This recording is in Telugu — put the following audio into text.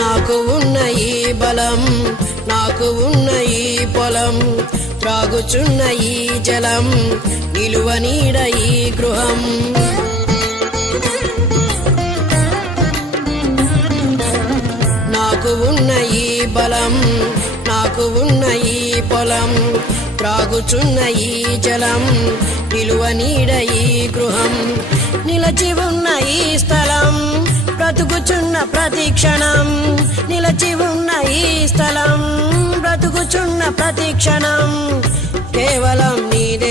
నాకు ఉన్న ఈ బలం, నాకు ఉన్న ఈ పొలం, త్రాగుచున్న ఈ జలం, నిలువ నీడ ఈ గృహం. నాకు ఉన్న ఈ బలం, నాకు ఉన్న ఈ పొలం, త్రాగుచున్న ఈ జలం, నిలువ నీడ ఈ గృహం. నిలచి ఉన్న ఈ స్థలం, బ్రతుకుచున్న ప్రతి క్షణం, నిలచి ఉన్న ఈ స్థలం, బ్రతుకుచున్న ప్రతి క్షణం, కేవలం నీదే